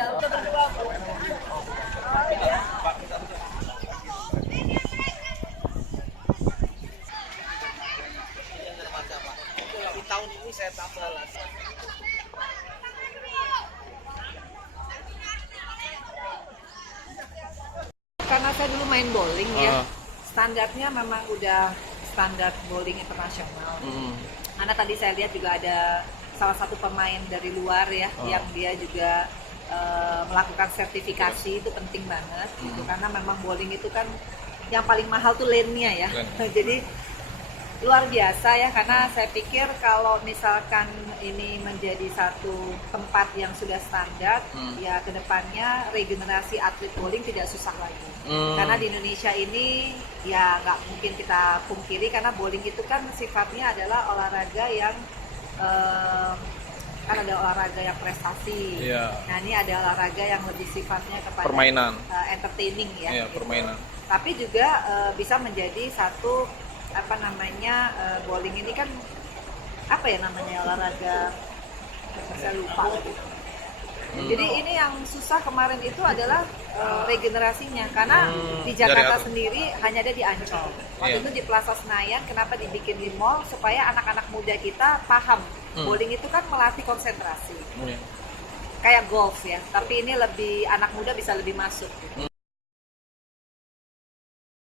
Di tahun ini saya tambah lagi. Karena saya dulu main bowling ya, standarnya memang udah standar bowling internasional. Karena tadi saya lihat juga ada salah satu pemain dari luar ya, yang dia juga melakukan sertifikasi, itu penting banget gitu. Karena memang bowling itu kan yang paling mahal tuh lane-nya ya. Jadi luar biasa ya, karena saya pikir kalau misalkan ini menjadi satu tempat yang sudah standar, ya kedepannya regenerasi atlet bowling tidak susah lagi. Karena di Indonesia ini ya nggak mungkin kita pungkiri, karena bowling itu kan sifatnya adalah olahraga yang kan ada olahraga yang prestasi. Nah ini ada olahraga yang lebih sifatnya kepada permainan, entertaining ya. Gitu. Permainan. Tapi juga bisa menjadi satu bowling ini kan apa ya namanya, olahraga, saya lupa lagi. Jadi ini yang susah kemarin itu adalah regenerasinya, karena di Jakarta sendiri hanya ada di Ancol. Waktu itu di Plaza Senayan, kenapa dibikin di mall? Supaya anak-anak muda kita paham bowling itu kan melatih konsentrasi, kayak golf ya, tapi ini lebih anak muda bisa lebih masuk.